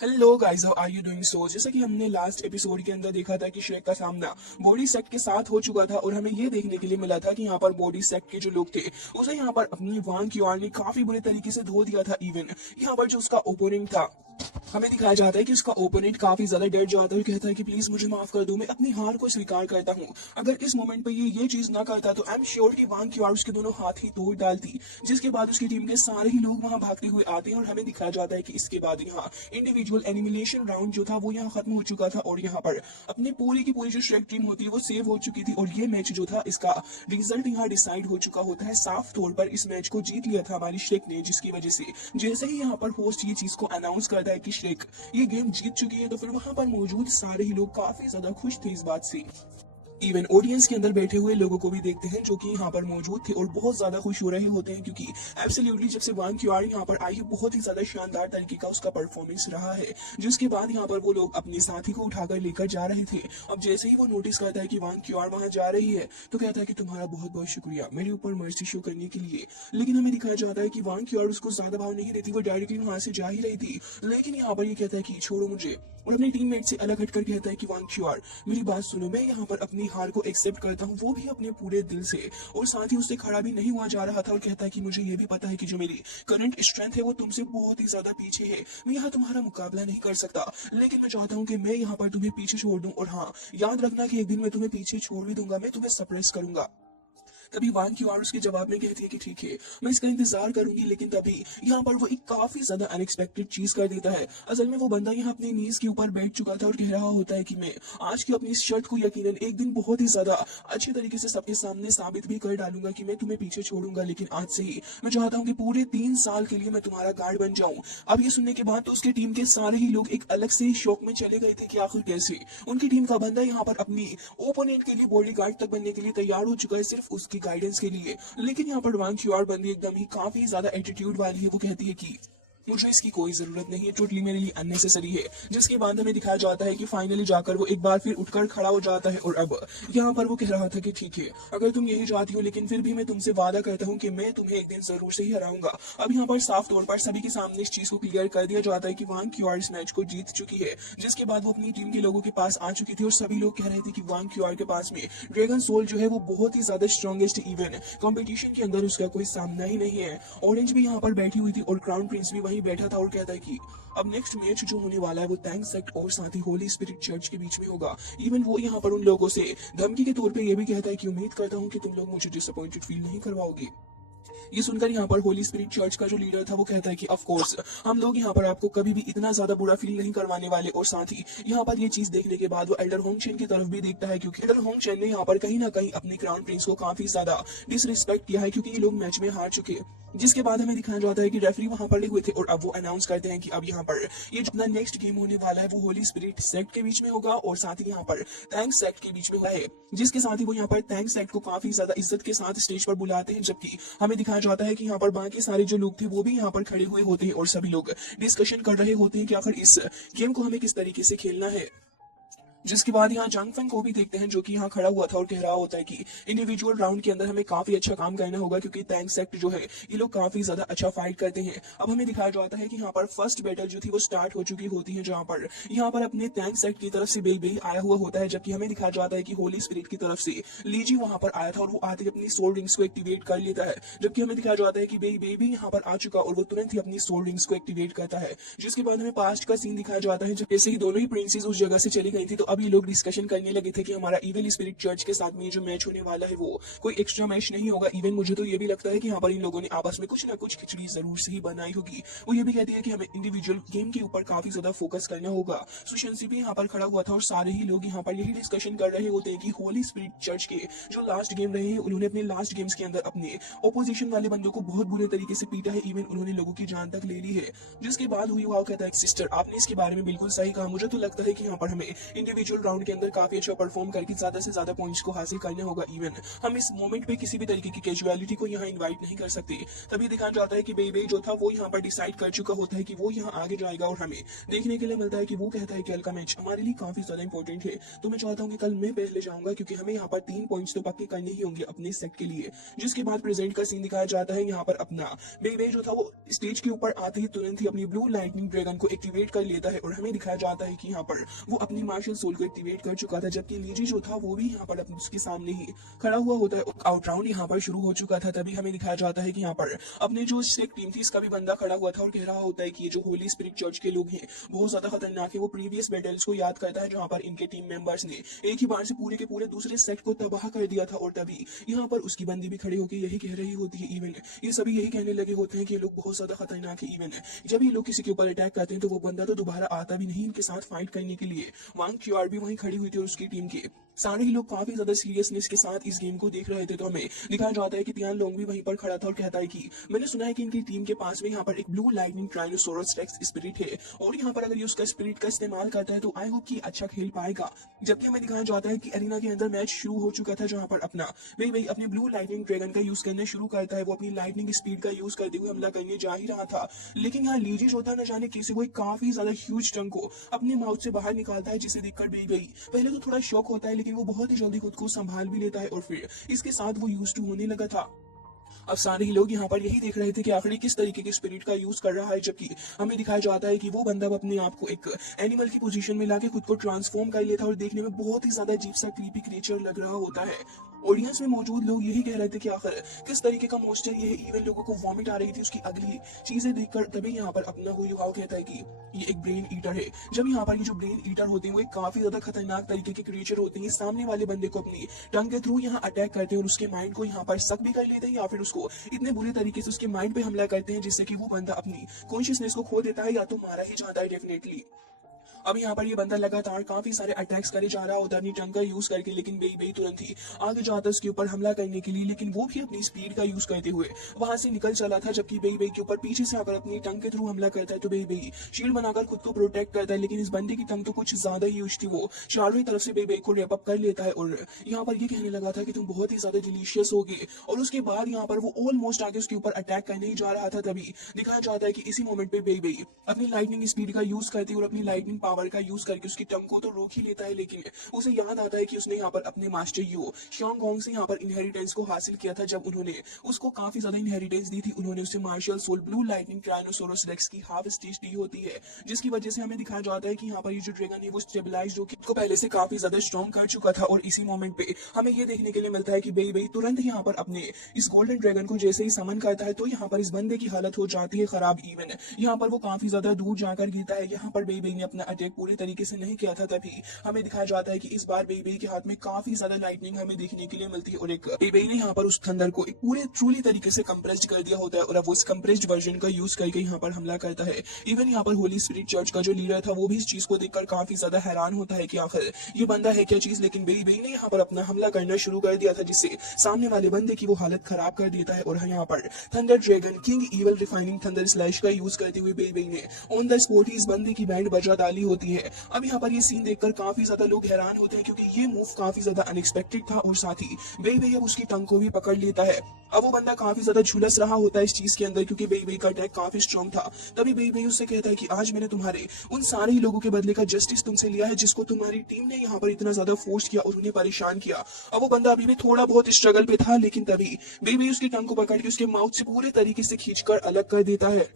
Hello guys, how are you doing? So जैसा कि हमने लास्ट एपिसोड के अंदर देखा था कि श्रेक का सामना बॉडी सेक्ट के साथ हो चुका था और हमें ये देखने के लिए मिला था कि यहाँ पर बॉडी सेक्ट के जो लोग थे उसे यहाँ पर अपनी वांग क्यूआर ने काफी बुरे तरीके से धो दिया था। इवन यहाँ पर जो उसका ओपोनेंट था, हमें दिखाया जाता है कि उसका ओपोनेंट काफी ज्यादा डर जाता है और कहता है कि प्लीज मुझे माफ कर दो, मैं अपनी हार को स्वीकार करता हूँ। अगर इस मोमेंट पे ये चीज ना करता तो आई एम श्योर कि वांग क्यूआर उसके दोनों हाथ ही तोड़ डालती। जिसके बाद उसकी टीम के सारे ही लोग वहां भागते हुए आते हैं और हमें दिखाया जाता है कि इसके बाद यहाँ इंडिविजुअल एलिमिनेशन राउंड जो था वो यहाँ खत्म हो चुका था और यहाँ पर अपनी पूरी की पूरी जो श्रेक टीम होती है वो सेव हो चुकी थी। और ये मैच जो था इसका रिजल्ट यहाँ डिसाइड हो चुका होता है। साफ तौर पर इस मैच को जीत लिया था हमारी श्रेक ने, जिसकी वजह से जैसे ही यहाँ पर होस्ट ये चीज को अनाउंस करता है कि श्रेक ये गेम जीत चुकी है तो फिर वहां पर मौजूद सारे ही लोग काफी ज्यादा खुश थे इस बात से। इवन ऑडियंस के अंदर बैठे हुए लोगों को भी देखते हैं जो कि यहाँ पर मौजूद थे और बहुत ज्यादा खुश हो रहे होते हैं क्योंकि एब्सोल्युटली जब से वांग क्यूआर यहाँ पर आई है बहुत ही ज्यादा शानदार तरीके का उसका परफॉर्मेंस रहा है। जिसके बाद यहाँ पर वो लोग अपने साथी को उठाकर लेकर जा रहे थे। अब जैसे ही वो नोटिस करता है कि वांग क्यूआर वहां जा रही है तो कहता है कि तुम्हारा बहुत बहुत शुक्रिया मेरे ऊपर मर्सी शो करने के लिए। लेकिन हमें दिखाया जाता है कि वांग क्यूआर उसको ज्यादा भाव नहीं देती, वो डायरेक्टली वहां से जा ही रही थी। लेकिन यहाँ पर ये कहता है कि छोड़ो मुझे और अपने टीममेट से अलग हटकर कहता है कि वांग क्यूआर मेरी बात सुनो, मैं यहाँ पर अपनी हार को एक्सेप्ट करता हूँ, वो भी अपने पूरे दिल से। और साथ ही उससे खड़ा भी नहीं हुआ जा रहा था और कहता है कि मुझे ये भी पता है कि जो मेरी करंट स्ट्रेंथ है वो तुमसे बहुत ही ज्यादा पीछे है, मैं यहाँ तुम्हारा मुकाबला नहीं कर सकता। लेकिन मैं चाहता हूँ कि मैं यहाँ पर तुम्हें पीछे छोड़ दूं और हाँ याद रखना कि एक दिन मैं तुम्हें पीछे छोड़ भी दूंगा, मैं तुम्हें सप्रेस करूंगा। तभी वांग क्यूआर उसके जवाब में कहती है कि ठीक है मैं इसका इंतजार करूंगी। लेकिन तभी यहाँ पर वो एक काफी ज्यादा अनएक्सपेक्टेड चीज कर देता है। असल में वो बंदा यहाँ अपनी नीज के ऊपर बैठ चुका था और कह रहा होता है कि मैं आज की अपनी इस शर्त को यकीनन एक दिन बहुत ही ज्यादा अच्छे तरीके से सबके सामने साबित भी कर डालूंगा कि मैं तुम्हें पीछे छोड़ूंगा। लेकिन आज से ही मैं चाहता हूँ कि पूरे 3 साल के लिए मैं तुम्हारा गार्ड बन जाऊं। अब ये सुनने के बाद तो उसकी टीम के सारे ही लोग एक अलग से ही शौक में चले गए थे कि आखिर कैसे उनकी टीम का बंदा यहाँ पर अपनी ओपोनेंट के लिए बॉडी गार्ड तक बनने के लिए तैयार हो चुका है सिर्फ उसकी गाइडेंस के लिए। लेकिन यहाँ पर वांग क्यूआर बंदी एकदम ही काफी ज्यादा एटीट्यूड वाली है। वो कहती है कि मुझे इसकी कोई जरूरत नहीं है, टोटली मेरे लिए अननेसेसरी है। जिसके बाद हमें दिखाया जाता है कि फाइनली जाकर वो एक बार फिर उठकर खड़ा हो जाता है और अब यहाँ पर वो कह रहा था कि ठीक है अगर तुम यही चाहती हो लेकिन फिर भी मैं तुमसे वादा करता हूँ कि मैं तुम्हें एक दिन जरूर से ही हराऊंगा। अब यहाँ पर साफ तौर पर सभी के सामने इस चीज को क्लियर कर दिया जाता है कि वांग क्यूआर इस मैच को जीत चुकी है। जिसके बाद वो अपनी टीम के लोगों के पास आ चुकी थी और सभी लोग कह रहे थे कि वांग क्यूआर के पास में ड्रैगन सोल जो है वो बहुत ही ज्यादा स्ट्रॉन्गेस्ट, इवन कॉम्पिटिशन के अंदर उसका कोई सामना ही नहीं है। ऑरेंज भी यहाँ पर बैठी हुई थी और क्राउन प्रिंस भी वहीं बैठा था और कहता है कि अब नेक्स्ट मैच जो होने वाला है वो टैंक सेक्ट और साथ ही होली स्पिरिट चर्च के बीच में होगा। इवन वो यहाँ पर उन लोगों से धमकी के तौर पे ये भी कहता है कि उम्मीद करता हूँ कि तुम लोग मुझे डिसअपॉइंटेड फील नहीं करवाओगे। ये सुनकर यहाँ पर होली स्पिरिट चर्च का जो लीडर था वो कहता है कि ऑफ कोर्स हम लोग यहाँ पर आपको कभी भी इतना ज्यादा बुरा फील नहीं करवाने वाले। और साथ ही यहाँ पर ये चीज देखने के बाद वो एल्डर होंगचेन की तरफ भी देखता है क्योंकि एल्डर होंगचेन ने यहाँ पर कहीं ना कहीं अपने क्राउन प्रिंस को काफी ज्यादा डिसरिस्पेक्ट किया है क्योंकि ये लोग मैच में हार चुके। जिसके बाद हमें दिखाया जाता है कि रेफरी वहां पर हुए थे और अब वो अनाउंस करते हैं कि अब यहाँ पर ये जो अपना नेक्स्ट गेम होने वाला है वो होली स्पिरिट सेक्ट के बीच में होगा और साथ ही यहाँ पर टैंक सेक्ट के बीच में हुआ है। जिसके साथ ही वो यहाँ पर टैंक सेक्ट को काफी ज्यादा इज्जत के साथ स्टेज पर बुलाते हैं, जबकि हमें दिखाया जाता है कि यहाँ पर बाकी सारे जो लोग थे वो भी यहाँ पर खड़े हुए होते हैं और सभी लोग डिस्कशन कर रहे होते हैं कि आखिर इस गेम को हमें किस तरीके से खेलना है। जिसके बाद यहाँ जंग फंग को भी देखते हैं जो कि यहाँ खड़ा हुआ था और कह रहा होता है कि इंडिविजुअल राउंड के अंदर हमें काफी अच्छा काम करना होगा क्योंकि टैंक सेक्ट जो है ये लोग काफी ज्यादा अच्छा फाइट करते हैं। अब हमें दिखाया जाता है कि यहाँ पर फर्स्ट बैटल जो थी वो स्टार्ट हो चुकी होती है जहाँ पर अपने टैंक सेक्ट की तरफ से बेई आया हुआ होता है, जबकि हमें दिखाया जाता है कि होली स्पिरिट की तरफ से लीजी वहां पर आया था और वो आते ही अपनी सोल रिंग्स को एक्टिवेट कर लेता है। जबकि हमें दिखाया जाता है कि बेई भी यहाँ पर आ चुका और वो तुरंत ही अपनी सोल रिंग्स को एक्टिवेट करता है। जिसके बाद हमें पास्ट का सीन दिखाया जाता है जब जैसे ही दोनों ही प्रिंसेस उस जगह से चली गई थी तो अब ये लोग डिस्कशन करने लगे थे कि हमारा इविल स्पिरिट चर्च के साथ में ये जो मैच होने वाला है वो कोई एक्स्ट्रा मैच नहीं होगा। इवन मुझे तो ये भी लगता है कि यहाँ पर इन लोगों ने आपस में कुछ ना कुछ खिचड़ी जरूर से ही बनाई होगी। वो ये भी कहती है कि हमें इंडिविजुअल गेम के ऊपर काफी ज्यादा फोकस करना होगा। सुशांत भी यहाँ पर खड़ा हुआ था और सारे ही लोग यहाँ पर यही डिस्कशन कर रहे होते हैं कि होली स्पिरिट चर्च के जो लास्ट गेम रहे हैं उन्होंने अपने लास्ट गेम्स के अंदर अपने ओपोजिशन वाले बंदों को बहुत बुरे तरीके से पीटा है। इवन उन्होंने लोगों की जान तक ले ली है। जिसके बाद हुई वो कहता है सिस्टर आपने इसके बारे में बिल्कुल सही कहा, मुझे तो लगता है कि यहाँ पर हमें इंडिविजुअल इंडिविजुअल राउंड के अंदर काफी अच्छा परफॉर्म करके ज्यादा से ज्यादा पॉइंट्स को हासिल करना होगा। इवन हम इस मोमेंट पे किसी भी तरीके की कैजुअलिटी को यहाँ इन्वाइट नहीं कर सकते। तभी दिखाया जाता है कि बेबे जो था वो यहाँ पर डिसाइड कर चुका होता है कि वो यहाँ आगे जाएगा और हमें देखने के लिए मिलता है कि वो कहता है कि कल का मैच हमारे लिए काफी ज्यादा इंपॉर्टेंट है, तो मैं चाहता हूँ कि कल मैं पहले जाऊंगा क्योंकि हमें यहाँ पर 3 पॉइंट्स तो पक्के करने ही होंगे अपने सेट के लिए। जिसके बाद प्रेजेंट का सीन दिखाया जाता है यहाँ पर अपना बेबे जो था वो स्टेज के ऊपर आते ही तुरंत ही अपनी ब्लू लाइटनिंग ड्रैगन को एक्टिवेट कर लेता है और हमें दिखाया जाता है कि यहाँ पर वो अपनी मार्शल सोल को एक्टिवेट कर चुका था, जबकि लीजी जो था वो भी यहाँ पर उसके सामने ही खड़ा हुआ होता है। आउट राउंड यहाँ पर शुरू हो चुका था। तभी हमें दिखाया जाता है कि यहाँ पर अपने जो स्टेक टीम थी इसका भी बंदा खड़ा हुआ था और कह रहा होता है कि ये जो होली स्पिरिट चर्च के लोग हैं बहुत ज्यादा खतरनाक है। वो प्रीवियस बैटल्स को याद करता है जहाँ पर इनके टीम मेंबर्स ने एक ही बार से पूरे के पूरे दूसरे सेट को तबाह कर दिया था और तभी यहाँ पर उसकी बंदी भी खड़ी होकर यही कह रही होती है। इवन ये सभी यही कहने लगे होते हैं कि ये लोग बहुत ज्यादा खतरनाक है। इवन जब ये लोग किसी के ऊपर अटैक करते हैं तो वो बंदा तो दोबारा आता भी नहीं इनके साथ फाइट करने के लिए। वांग क्यूआर भी वहीं खड़ी हुई थी और उसकी टीम के सारे ही लोग काफी ज्यादा सीरियसनेस के साथ इस गेम को देख रहे थे। तो हमें दिखाया जाता है कि तियान लोंग भी वहीं पर खड़ा था और कहता है कि मैंने सुना है कि इनकी टीम के पास में यहाँ पर एक blue lightning tyrannosaurus racks spirit है और यहाँ पर अगर ये उसका स्पिरिट का इस्तेमाल करता है तो आई होप कि अच्छा खेल पाएगा। जबकि हमें दिखाया जाता है कि अरीना के अंदर मैच शुरू हो चुका था जहाँ पर अपना वही अपने ब्लू लाइटनिंग ड्रैगन का यूज करना शुरू करता है। वो अपनी लाइटनिंग स्पीड का यूज करते हुए हमला करने जा ही रहा था, लेकिन यहाँ लीजी जो था न जाने कैसे वो काफी ज्यादा ह्यूज टंग को अपने माउथ से बाहर निकालता है, जिसे देखकर बेबी पहले तो थोड़ा शॉक होता है लेकिन वो बहुत ही जल्दी खुद को संभाल भी लेता है और फिर इसके साथ वो यूज टू होने लगा था। अब सारे ही लोग यहाँ पर यही देख रहे थे कि आखिर किस तरीके के स्पिरिट का यूज कर रहा है, जबकि हमें दिखाया जाता है कि वो बंदा अपने आप को एक एनिमल की पोजीशन में लाके खुद को ट्रांसफॉर्म कर लेता है और देखने में बहुत ही ज्यादा अजीब सा क्रीपी क्रिएचर लग रहा होता है। ऑडियंस में मौजूद लोग यही कह रहे थे कि आखिर किस तरीके का मोस्टर ये है। इवन लोगों को वॉमिट आ रही थी उसकी अगली चीजें देखकर। तभी यहाँ पर अपना हुई युवाओं कहता है कि ये एक ब्रेन ईटर है। जब यहाँ पर ये जो ब्रेन ईटर होते हैं वो एक काफी ज्यादा खतरनाक तरीके के क्रिएचर होते हैं। सामने वाले बंदे को अपनी टंग के थ्रू यहाँ अटैक करते हैं और उसके माइंड को यहाँ पर सक भी कर लेते हैं या फिर उसको इतने बुरे तरीके से उसके माइंड पे हमला करते हैं जिससे कि वो बंदा अपनी कॉन्शियसनेस को खो देता है या तो मारा ही जाता है डेफिनेटली। अब यहाँ पर ये बंदा लगातार काफी सारे अटैक्स करे जा रहा होता है अपनी टंग का यूज करके, लेकिन बेई तुरंत ही आगे जाता है उसके ऊपर हमला करने के लिए, लेकिन वो भी अपनी स्पीड का यूज करते हुए वहां से निकल चला था। जबकि बेई के ऊपर पीछे से आकर अपनी टंग के थ्रू हमला करता है तो बेई शील्ड बनाकर खुद को प्रोटेक्ट करता है, लेकिन इस बंदे की टंग तो कुछ ज्यादा ही यूज थी। वो चारों तरफ से बेई को रेप अप कर लेता है और यहाँ पर ये कहने लगा था कि तुम बहुत ही ज्यादा डिलीशियस होगे और उसके बाद यहाँ पर वो ऑलमोस्ट आगे उसके ऊपर अटैक करने ही जा रहा था। तभी दिखाया जाता है कि इसी मोमेंट पे बेई अपनी लाइटनिंग स्पीड का यूज करती है और अपनी लाइटनिंग पावर का यूज करके उसकी टंग को तो रोक ही लेता है, लेकिन उसे याद आता है कि उसने यहाँ पर अपने मास्टर यो शियांगोंग से यहाँ पर इनहेरिटेंस को हासिल किया था। जब उन्होंने उसको काफी ज्यादा इनहेरिटेंस दी थी, उन्होंने उसे marshal soul blue lightning tyrannosaurus rex की हाफ स्टेज दी होती है, जिसकी वजह से हमें दिखाया जाता है कि यहाँ पर ये जो ड्रैगन है वो स्टेबलाइज जो को पहले से काफी ज्यादा स्ट्रॉन्ग कर चुका था। और इसी मोमेंट पे हमें ये देखने के लिए मिलता है कि बेई तुरंत यहाँ पर अपने इस गोल्डन ड्रैगन को जैसे ही समन करता है तो यहाँ पर इस बंदे की हालत हो जाती है खराब। इवन यहाँ पर वो काफी ज्यादा दूर जाकर गिरता है। यहाँ पर बेई ने अपना अटैक पूरे तरीके से नहीं किया था। तभी हमें दिखाया जाता है कि इस बार बेई के हाथ में काफी ज्यादा लाइटनिंग हमें देखने के लिए मिलती है और एक बेई ने यहाँ पर उस थंडर को एक पूरे ट्रूली तरीके से कंप्रेस्ड कर दिया होता है और अब वो इस कंप्रेस्ड वर्जन का यूज करके यहाँ पर हमला करता है। इवन यहाँ पर होली स्पिरिट चर्च का जो लीडर था वो भी इस चीज को देखकर काफी ज्यादा हैरान होता है कि आखिर ये बंदा है क्या चीज, लेकिन बेई ने यहाँ पर अपना हमला करना शुरू कर दिया था जिससे सामने वाले बंदे की वो हालत खराब कर देता है। और यहाँ पर thunder dragon king evil refining thunder slash का यूज करते हुए बेई ने ऑन द स्पॉट ही इस बंदे की बैंड बजा डाली होती है। अब यहाँ पर ये सीन देखकर काफी ज्यादा लोग हैरान होते हैं क्योंकि ये मूव काफी ज्यादा अनएक्सपेक्टेड था और साथ ही बेई अब उसकी टंग को भी पकड़ लेता है। अब वो बंदा काफी ज्यादा झुलस रहा होता है इस चीज के अंदर क्योंकि बेई का अटैक काफी स्ट्रॉन्ग था। तभी बेई उससे कहता है कि आज मैंने तुम्हारे उन सारे ही लोगों के बदले का जस्टिस तुमसे लिया है जिसको तुम्हारी टीम ने यहाँ पर इतना ज्यादा फोर्स किया और उन्हें परेशान किया। अब वो बंदा अभी भी थोड़ा बहुत स्ट्रगल पे था, लेकिन तभी बेई उसकी टंग को पकड़ के उसके माउथ से पूरे तरीके से खींचकर अलग कर देता है।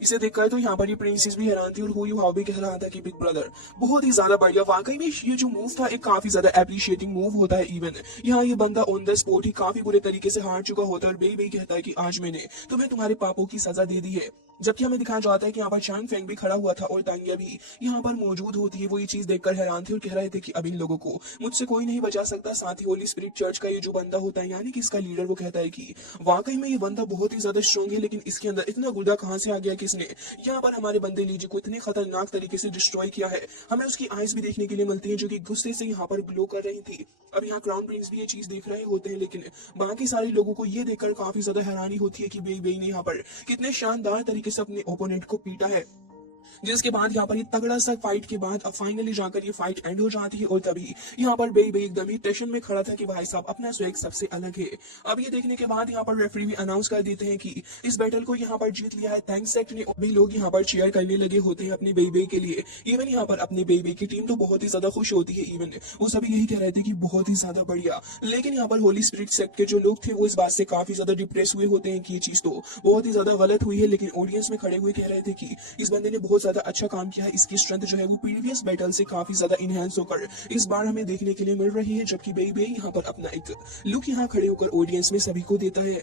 इसे देखकर तो यहाँ पर ये प्रिंसेस भी हैरान थी और हुई हाउ भी कह रहा था कि बिग ब्रदर बहुत ही ज्यादा बढ़िया। वाकई में ये जो मूव था एक काफी ज्यादा एप्रिशिएटिंग मूव होता है। इवन यहाँ ये बंदा ऑन द स्पॉट ही काफी बुरे तरीके से हार चुका होता है और बेई कहता है कि आज मैंने तुम्हें तुम्हारे पापों की सजा दे दी है। जबकि हमें दिखाया जाता है कि यहाँ पर चांग फेंग भी खड़ा हुआ था और तांगिया भी यहाँ पर मौजूद होती है। वो ये चीज देखकर हैरान थे और कह रहे थे कि अब इन लोगों को मुझसे कोई नहीं बचा सकता। साथ ही होली स्पिरिट चर्च का ये जो बंदा होता है यानी कि इसका लीडर, वो कहता है कि वाकई में ये बंदा बहुत ही ज्यादा स्ट्रॉन्ग है, लेकिन इसके अंदर इतना गुर्दा कहाँ से आ गया कि इसने यहाँ पर हमारे बंदे लीजी को इतने खतरनाक तरीके से डिस्ट्रॉय किया है। हमें उसकी आईज भी देखने के लिए मिलती है जो कि गुस्से से यहाँ पर ग्लो कर रही थी। अब यहाँ क्राउन प्रिंस भी ये चीज देख रहे होते हैं, लेकिन बाकी सारे लोगों को ये देखकर काफी ज्यादा हैरानी होती है कि बेई ने यहाँ पर कितने शानदार तरीके से अपने ओपोनेंट को पीटा है। जिसके बाद यहाँ पर ये तगड़ा सा फाइट के बाद अब फाइनली जाकर ये फाइट एंड हो जाती है और तभी यहाँ पर बेबी एकदम ही टेंशन में खड़ा था कि भाई साहब अपना स्वैग सबसे अलग है। अब ये देखने के बाद यहाँ पर रेफरी भी अनाउंस कर देते हैं कि इस बैटल को यहाँ पर जीत लिया है थैंक्स सेक्ट ने। भी लोग यहाँ पर चीयर करने लगे होते हैं अपनी बेबी के लिए। इवन यहाँ पर अपनी बेबी की टीम तो बहुत ही ज्यादा खुश होती है। इवन वो सभी यही कह रहे थे कि बहुत ही ज्यादा बढ़िया। लेकिन यहाँ पर होली स्पिरिट सेक्ट के जो लोग थे वो इस बात से काफी ज्यादा डिप्रेस हुए होते हैं कि ये चीज तो बहुत ही ज्यादा गलत हुई है। लेकिन ऑडियंस में खड़े हुए कह रहे थे कि इस बंदे ने बहुत ज्यादा अच्छा काम किया है, इसकी स्ट्रेंथ जो है वो प्रीवियस बैटल से काफी ज्यादा इनहेंस होकर इस बार हमें देखने के लिए मिल रही है। जबकि बेबी यहाँ पर अपना एक लुक यहाँ खड़े होकर ऑडियंस में सभी को देता है।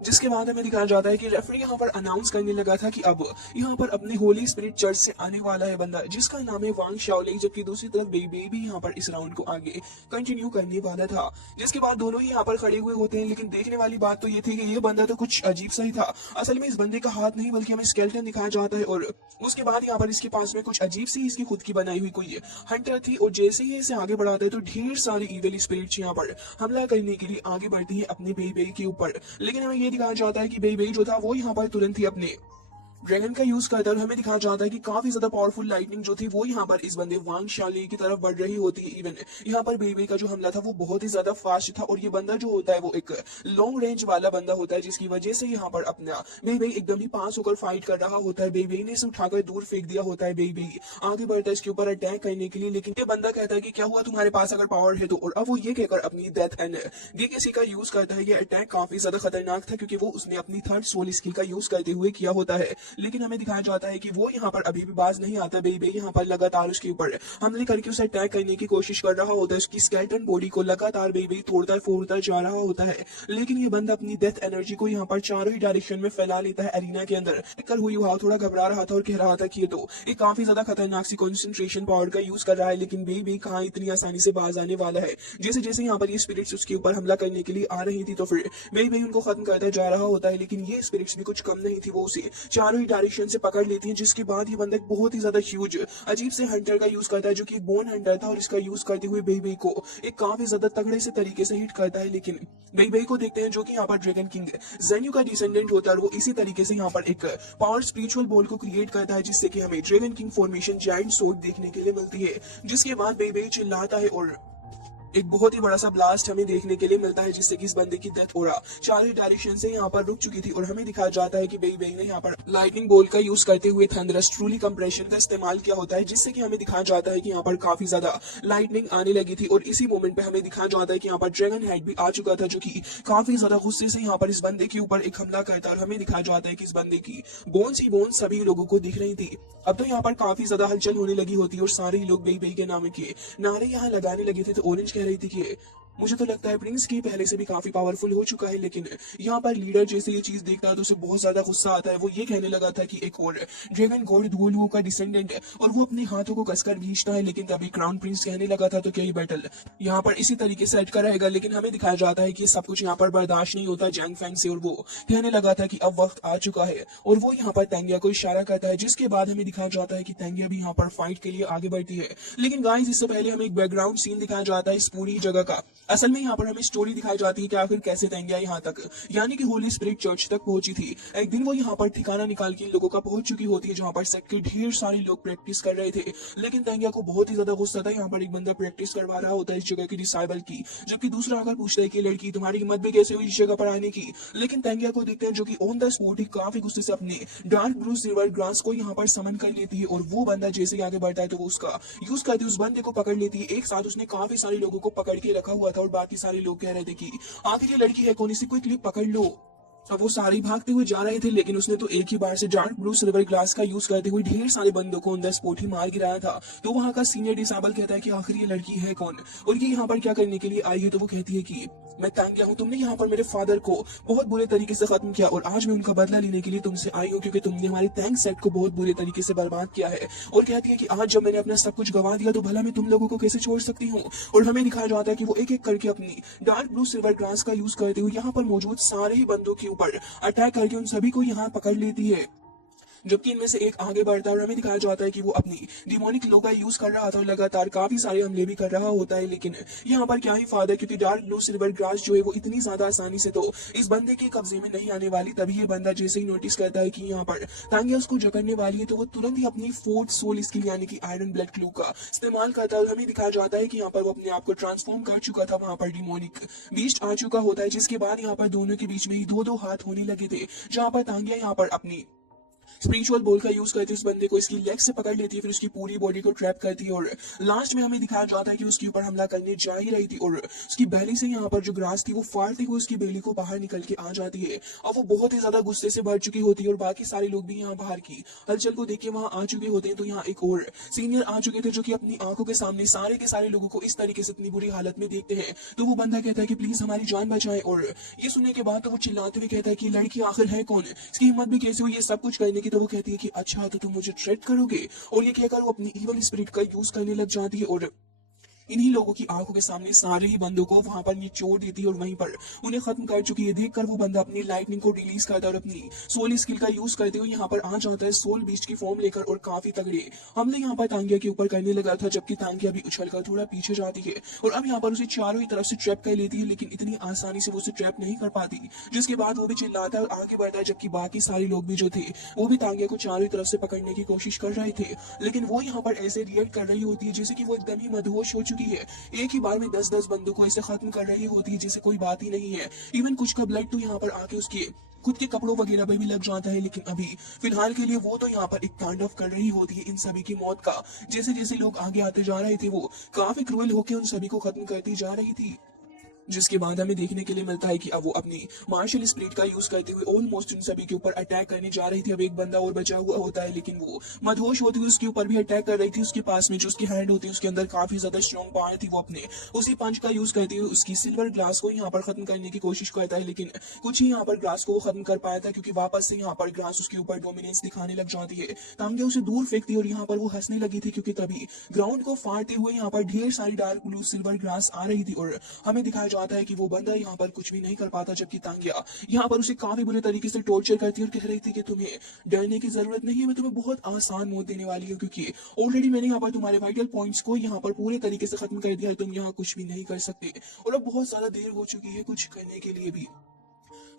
जिसके बाद हमें दिखाया जाता है कि रेफरी यहाँ पर अनाउंस करने लगा था कि अब यहाँ पर अपने होली स्पिरिट चर्च से आने वाला है बंदा जिसका नाम है वांग शाओलिंग। जबकि दूसरी तरफ बेबी भी यहाँ पर इस राउंड को आगे कंटिन्यू करने वाला था। जिसके बाद दोनों ही यहाँ पर खड़े हुए होते हैं। लेकिन देखने वाली बात तो ये थी कि ये बंदा तो कुछ अजीब सा ही था। असल में इस बंदे का हाथ नहीं बल्कि हमें स्केलेटन दिखाया जाता है और उसके बाद यहाँ पर इसके पास में कुछ अजीब सी इसकी खुद की बनाई हुई कोई हंटर थी। और जैसे ही इसे आगे बढ़ाता है तो ढेर सारी इविल स्पिरिट्स यहाँ पर हमला करने के लिए आगे बढ़ती है अपने बेबी के ऊपर। लेकिन हमें ये दिखाया जाता है कि बेबी जो था वो यहाँ पर तुरंत ही अपने ड्रैगन का यूज करता है और हमें दिखाया जाता है कि काफी ज्यादा पावरफुल लाइटनिंग जो थी वो यहाँ पर इस बंदे वांग शाली की तरफ बढ़ रही होती है। इवन यहाँ पर बेबी का जो हमला था वो बहुत ही ज्यादा फास्ट था और ये बंदा जो होता है वो एक लॉन्ग रेंज वाला बंदा होता है जिसकी वजह से यहाँ पर अपना बेबी एकदम ही पास होकर फाइट कर रहा होता है। बेबी ने इसे उठाकर दूर फेंक दिया होता है। बेबी आगे बढ़ता है इसके ऊपर अटैक करने के लिए। लेकिन ये बंदा कहता है कि क्या हुआ तुम्हारे पास अगर पावर है तो। और अब वो ये कहकर अपनी डेथ एंड डीकेसी का यूज करता है। ये अटैक काफी ज्यादा खतरनाक था क्योंकि वो उसने अपनी थर्ड सोल स्किल का यूज करते हुए किया होता है। लेकिन हमें दिखाया जाता है कि वो यहाँ पर अभी भी बाज नहीं आता। बेबी यहाँ पर लगातार उसके ऊपर हमले करके उसे अटैक करने की कोशिश कर रहा होता है। उसकी स्केलेटन बॉडी को लगातार बेबी तोड़ता फोड़ता जा रहा होता है। लेकिन ये बंदा अपनी डेथ एनर्जी को यहाँ पर चारों ही डायरेक्शन में फैला लेता है एरिना के अंदर। कल हुई वहां थोड़ा घबरा रहा था और कह रहा था कि ये तो एक काफी ज्यादा खतरनाक सी कंसंट्रेशन पावर का यूज कर रहा है। लेकिन बेबी कहाँ इतनी आसानी से बाज आने वाला है। जैसे जैसे यहाँ पर ये स्पिरिट्स उसके ऊपर हमला करने के लिए आ रही थी तो फिर बेबी उनको खत्म करता जा रहा होता है। लेकिन ये स्पिरिट्स भी कुछ कम नहीं थी, वो उसे चारों ही डायरेक्शन से पकड़ लेती है। जिसके बाद ये बंदा बहुत ही ज्यादा ह्यूज अजीब से हंटर का यूज करता है जो कि बोन हंटर था और इसका यूज करते हुए बेबी को एक काफी ज्यादा तगड़े से तरीके से हिट करता है। लेकिन बेबी को देखते हैं जो कि यहाँ पर ड्रैगन किंग जेन्यू का डिसेंडेंट होता है और वो इसी तरीके से यहाँ पर एक पावर स्पिरिचुअल बॉल को क्रिएट करता है जिससे कि हमें dragon king formation giant sword देखने के लिए मिलती है। जिसके बाद बेबी चिल्लाता है और एक बहुत ही बड़ा सा ब्लास्ट हमें देखने के लिए मिलता है जिससे कि इस बंदे की डेथ हो रहा चारों डायरेक्शन से यहाँ पर रुक चुकी थी। और हमें दिखाया जाता है कि बेबी ने यहाँ पर लाइटनिंग बोल का यूज करते हुए थंडरस ट्रूली कंप्रेशन का इस्तेमाल किया होता है जिससे कि हमें दिखाया जाता है कि यहाँ पर काफी ज्यादा लाइटनिंग आने लगी थी। और इसी मोमेंट पे हमें दिखाया जाता है कि यहाँ पर ड्रैगन हेड भी आ चुका था जो कि काफी ज्यादा गुस्से से यहाँ पर इस बंदे के ऊपर एक हमला करता है। और हमें दिखाया जाता है कि इस बंदे की बोन्स ही बोन्स सभी लोगों को दिख रही थी। अब तो यहाँ पर काफी ज्यादा हलचल होने लगी होती है और सारे ही लोग बेबी के नाम के नारे यहाँ लगाने लगे थे। तो ऑरेंज कह रही थी कि मुझे तो लगता है प्रिंस की पहले से भी काफी पावरफुल हो चुका है। लेकिन यहाँ पर लीडर जैसे ये चीज देखता है तो उसे बहुत ज्यादा गुस्सा आता है। वो ये कहने लगा था कि एक और ड्रैगन गॉड धुलुओ का डिसेंडेंट है और वो अपने हाथों को कसकर खींचता है। लेकिन तभी क्राउन प्रिंस कहने लगा था तो क्या ये बैटल यहाँ पर इसी तरीके से अटका रहेगा। लेकिन हमें दिखाया जाता है कि सब कुछ यहाँ पर बर्दाश्त नहीं होता जैंग फैंग से और वो कहने लगा था कि अब वक्त आ चुका है। और वो यहाँ पर तेंगिया को इशारा करता है जिसके बाद हमें दिखाया जाता है कि तेंगिया भी यहाँ पर फाइट के लिए आगे बढ़ती है। लेकिन गाइस इससे पहले हमें एक बैकग्राउंड सीन दिखाया जाता है इस पूरी जगह का। असल में यहाँ पर हमें स्टोरी दिखाई जाती है कि आखिर कैसे तेंगिया यहाँ तक यानी कि होली स्पिरिट चर्च तक पहुंची थी। एक दिन वो यहाँ पर ठिकाना निकाल के इन लोगों का पहुंच चुकी होती है जहाँ पर सेक्ट के ढेर सारे लोग प्रैक्टिस कर रहे थे। लेकिन तेंगिया को बहुत ही ज्यादा गुस्सा था। यहाँ पर एक बंदा प्रैक्टिस करवा रहा होता है इस जगह की डिसाइबल की, जबकि दूसरा आकर पूछता है कि लड़की तुम्हारी हिम्मत भी कैसे हुई इस जगह पर आने की। लेकिन तेंगिया को देखते हैं जो कि ऑन द स्पॉट ही काफी गुस्से से अपने डार्क ब्लू सिल्वर ग्रास को यहाँ पर समन कर लेती है। और वो बंदा जैसे आगे बढ़ता है तो वो उसका यूज करती है उस बंदे को पकड़ लेती है। एक साथ उसने काफी सारे लोगों को पकड़ के रखा हुआ था और बाकी सारे लोग कह रहे थे कि आखिर ये लड़की है कौन, इसी को क्लिप पकड़ लो। अब वो सारी भागते हुए जा रहे थे लेकिन उसने तो एक ही बार से डार्क ब्लू सिल्वर ग्लास का यूज करते हुए ढेर सारे बंदों को ऑन द स्पॉट ही मार गिराया था। तो वहां का सीनियर डिसेबल कहता है कि आखिर ये लड़की है कौन और ये यहाँ पर क्या करने के लिए आई है। तो वो कहती है कि मैं तेंगिया हूँ, तुमने यहाँ पर मेरे फादर को बहुत बुरे तरीके से खत्म किया और आज मैं उनका बदला लेने के लिए तुमसे आई हूँ क्योंकि तुमने हमारे थैंक्स सेट को बहुत बुरे तरीके से बर्बाद किया है। और कहती है कि आज जब मैंने अपना सब कुछ गंवा दिया तो भला मैं तुम लोगों को कैसे छोड़ सकती हूँ। और हमें दिखाया जाता है कि वो एक एक करके अपनी डार्क ब्लू सिल्वर ग्लास का यूज करते हुए यहाँ पर मौजूद सारे ही बंदों के ऊपर अटैक करके उन सभी को यहाँ पकड़ लेती है। जबकि इनमें से एक आगे बढ़ता है और हमें दिखाया जाता है कि वो अपनी डिमोनिक लो का यूज कर रहा था और लगातार काफी सारे हमले भी कर रहा होता है। लेकिन यहाँ पर क्या ही फायदा, क्योंकि डार्क ब्लू सिल्वर ग्रास जो है वो इतनी ज्यादा आसानी से तो इस बंदे के कब्जे में नहीं आने वाली। तभी ये बंदा जैसे ही नोटिस करता है कि यहाँ पर तांगिया उसको जकड़ने वाली है, तो वो तुरंत ही अपनी फोर्थ सोल स्किल यानी कि आयरन ब्लड क्लू का इस्तेमाल करता है और हमें दिखाया जाता है कि यहाँ पर वो अपने आप को ट्रांसफॉर्म कर चुका था, वहां पर डिमोनिक बीस्ट आ चुका होता है। जिसके बाद यहाँ पर दोनों के बीच में ही दो दो हाथ होने लगे थे, जहां पर तांगिया यहाँ पर अपनी स्पिरिचुअल बॉल का यूज करती है, उस बंदे को इसकी लेग से पकड़ लेती है, फिर उसकी पूरी बॉडी को ट्रैप करती है और लास्ट में हमें दिखाया जाता है कि उसके ऊपर हमला करने जा ही रही थी और उसकी बैली से यहाँ पर जो ग्रास थी वो फाड़ती हुई उसकी बेली को बाहर निकल के आ जाती है और वो बहुत ही ज्यादा गुस्से से भर चुकी होती है और बाकी सारे लोग भी यहाँ बाहर की हलचल को देख के वहां आ चुके होते हैं। तो यहाँ एक और सीनियर आ चुके थे जो कि अपनी आंखों के सामने सारे के सारे लोगों को इस तरीके से इतनी बुरी हालत में देखते हैं। तो वो बंदा कहता है कि प्लीज हमारी जान बचाएं और ये सुनने के बाद तो वो चिल्लाते हुए कहता है कि लड़की आखिर है कौन, इसकी हिम्मत भी कैसे हुई ये सब कुछ करने की। तो वो कहती है कि अच्छा तो तुम मुझे थ्रेट करोगे, और ये कहकर वो अपनी इवल स्पिरिट का यूज करने लग जाती है और इन्हीं लोगों की आंखों के सामने सारे ही बंदों को वहां पर निचोड़ देती है और वहीं पर उन्हें खत्म कर चुकी है। देखकर वो बंदा अपनी लाइटनिंग को रिलीज करता है और अपनी सोल स्किल का यूज करते हुए यहाँ पर आ जाता है सोल बीस्ट की फॉर्म लेकर और काफी तगड़े हमले यहाँ पर तांगिया के ऊपर करने लगा था, जबकि तांगिया भी उछलकर थोड़ा पीछे जाती है और अब यहाँ पर उसे चारों ही तरफ से ट्रैप कर लेती है, लेकिन इतनी आसानी से वो उसे ट्रैप नहीं कर पाती। जिसके बाद वो भी चिल्लाता है और आगे बढ़ता है, जबकि बाकी सारे लोग भी जो थे वो भी तांगिया को चारों तरफ से पकड़ने की कोशिश कर रहे थे, लेकिन वो यहाँ पर ऐसे रिएक्ट कर रही होती है जैसे कि वो एकदम ही मदहोश हो चुकी है। एक ही बार में 10-10 बंदों को ऐसे खत्म कर रही होती है जैसे कोई बात ही नहीं है। इवन कुछ का ब्लड तो यहाँ पर आके उसके खुद के कपड़ों वगैरह पे भी लग जाता है, लेकिन अभी फिलहाल के लिए वो तो यहाँ पर एक तांडव कर रही होती है इन सभी की मौत का। जैसे जैसे लोग आगे आते जा रहे थे वो काफी क्रूएल होकर उन सभी को खत्म करती जा रही थी। जिसके बाद हमें देखने के लिए मिलता है कि अब वो अपनी मार्शल स्पिरिट का यूज करते हुए ऑलमोस्ट उन सभी के ऊपर अटैक करने जा रही थी। अब एक बंदा और बचा हुआ होता है, लेकिन वो मदहोश होती हुई उसके ऊपर भी अटैक कर रही थी। उसके पास में जो उसकी हैंड होती है उसके अंदर काफी ज्यादा स्ट्रॉन्ग पावर थी, वो अपने उसी पंच का यूज करते हुए उसकी सिल्वर ग्लास को यहाँ पर खत्म करने की कोशिश करता है, लेकिन कुछ ही यहाँ पर ग्लास को वो खत्म कर पाया था क्योंकि वापस से यहाँ पर ग्लास उसके ऊपर डोमिनेंस दिखाने लग जाती है। तांगिया उसे दूर फेंकती और यहाँ पर वो हंसने लगी थी क्योंकि तभी ग्राउंड को फाड़ते हुए यहाँ पर ढेर सारी डार्क ब्लू सिल्वर ग्लास आ रही थी और हमें दिखाया जाता है कि वो बंदा यहाँ पर कुछ भी नहीं कर पाता, जबकि तांगिया यहाँ पर उसे काफी बुरे तरीके से टॉर्चर करती है और कह रही थी कि तुम्हें डरने की जरूरत नहीं है, मैं तुम्हें बहुत आसान मौत देने वाली हूँ क्योंकि ऑलरेडी मैंने यहाँ पर तुम्हारे वाइटल पॉइंट्स को यहाँ पर पूरे तरीके से खत्म कर दिया है, तुम यहाँ कुछ भी नहीं कर सकते और अब बहुत ज्यादा देर हो चुकी है कुछ करने के लिए भी।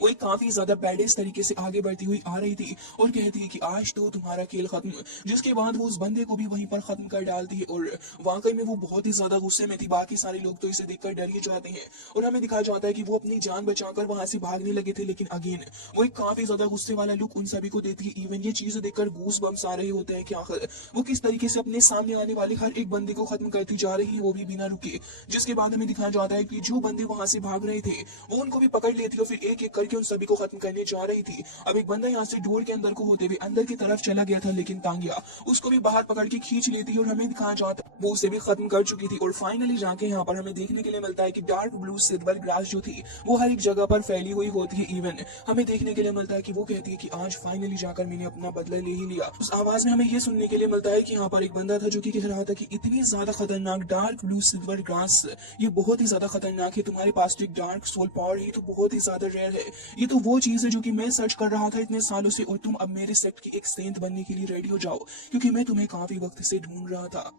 वो एक काफी ज्यादा बैडेस्ट तरीके से आगे बढ़ती हुई आ रही थी और कहती है कि आज तो तुम्हारा खेल खत्म। जिसके बाद वो उस बंदे को भी वहीं पर खत्म कर डालती है और वाकई में वो बहुत ही ज्यादा गुस्से में थी। बाकी सारे लोग तो इसे देखकर डर ही जाते हैं और हमें दिखाया जाता है कि वो अपनी जान बचाकर वहां से भागने लगे थे, लेकिन अगेन वो एक काफी ज्यादा गुस्से वाला लुक उन सभी को देती है। इवन ये चीजें देखकर गूस बम्स आ रहे होते हैं कि आखिर वो किस तरीके से अपने सामने आने वाले हर एक बंदे को खत्म करती जा रही है, वो भी बिना रुके। जिसके बाद हमें दिखाया जाता है कि जो बंदे वहां से भाग रहे थे वो उनको भी पकड़ लेती और फिर एक एक करके उन सभी को खत्म करने जा रही थी। अब एक बंदा यहाँ से डोर के अंदर को होते हुए अंदर की तरफ चला गया था, लेकिन तांगिया उसको भी बाहर पकड़ के खींच लेती और हमें दिखाया जाता है वो उसे भी खत्म कर चुकी थी। और फाइनली जाके यहाँ पर हमें देखने के लिए मिलता है कि डार्क ब्लू सिल्वर ग्रास जो थी वो हर एक जगह पर फैली हुई होती है। इवन हमें देखने के लिए मिलता है कि वो कहती है कि आज फाइनली जाकर मैंने अपना बदला ले ही लिया। उस आवाज में हमें ये सुनने के लिए मिलता है कि यहाँ पर एक बंदा था जो कि कह रहा था कि इतनी ज्यादा खतरनाक डार्क ब्लू सिल्वर ग्रास, ये बहुत ही ज्यादा खतरनाक है, तुम्हारे पास एक डार्क सोल पावर है तो बहुत ही ज्यादा रेयर है। ये तो वो चीज है जो कि मैं सर्च कर रहा था इतने सालों से और तुम अब मेरे सेक्ट की एक सेंट बनने के लिए रेडी हो जाओ क्योंकि मैं तुम्हें काफी वक्त से ढूंढ रहा था।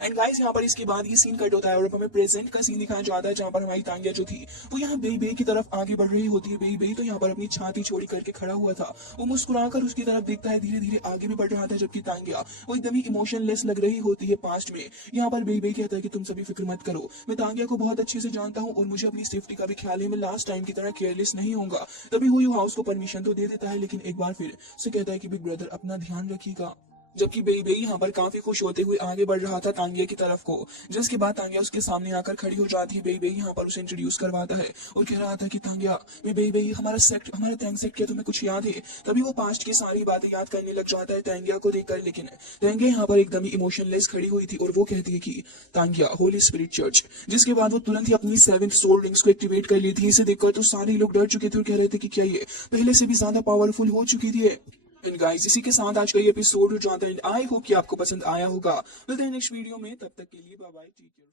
एंड गाइस यहाँ पर इसके बाद ये सीन कट होता है और हमें प्रेजेंट का सीन दिखाया जाता है जहाँ पर हमारी तांगिया जो थी वो यहाँ बेई बेई की तरफ आगे बढ़ रही होती है। बेई बेई तो यहाँ पर अपनी छाती छोड़ी करके खड़ा हुआ था, वो मुस्कुराकर उसकी तरफ देखता है, धीरे धीरे आगे भी बढ़ रहा था, जबकि तांगिया वो एकदम ही इमोशनलेस लग रही होती है पास्ट में। यहाँ पर बेई बेई कहता है कि तुम सभी फिक्र मत करो, मैं तांगिया को बहुत अच्छे से जानता हूँ और मुझे अपनी सेफ्टी का भी ख्याल है, मैं लास्ट टाइम की तरह केयरलेस नहीं होगा। तभी हुई हाउस को परमिशन तो दे देता है, लेकिन एक बार फिर से कहता है कि बिग ब्रदर अपना ध्यान रखिएगा। जबकि बेई बेई यहाँ पर काफी खुश होते हुए आगे बढ़ रहा था तांगिया की तरफ को, जिसके बाद तांगिया उसके सामने आकर खड़ी हो जाती है। बेई बेई यहाँ पर उसे इंट्रोड्यूस करवाता है और कह रहा था कि तांगिया मैं बेई बेई, हमारा टैंक सेक्ट क्या तुम्हें कुछ याद है? तभी वो पास्ट की सारी बातें याद करने लग जाता है तांगिया को देखकर, लेकिन तांगिया यहाँ पर एकदम ही इमोशनलेस खड़ी हुई थी और वो कहती है कि तांगिया होली स्पिरिट चर्च। जिसके बाद वो तुरंत ही अपनी 7 सोल रिंग्स को एक्टिवेट कर ली थी। इसे देखकर तो सारे लोग डर चुके थे और कह रहे थे कि क्या ये पहले से भी ज्यादा पावरफुल हो चुकी थी। एंड गाइस इसी के साथ आज का ये एपिसोड हो जाता है। आई होप कि आपको पसंद आया होगा। मिलते हैं नेक्स्ट वीडियो में, तब तक के लिए बाय बाय, टेक केयर।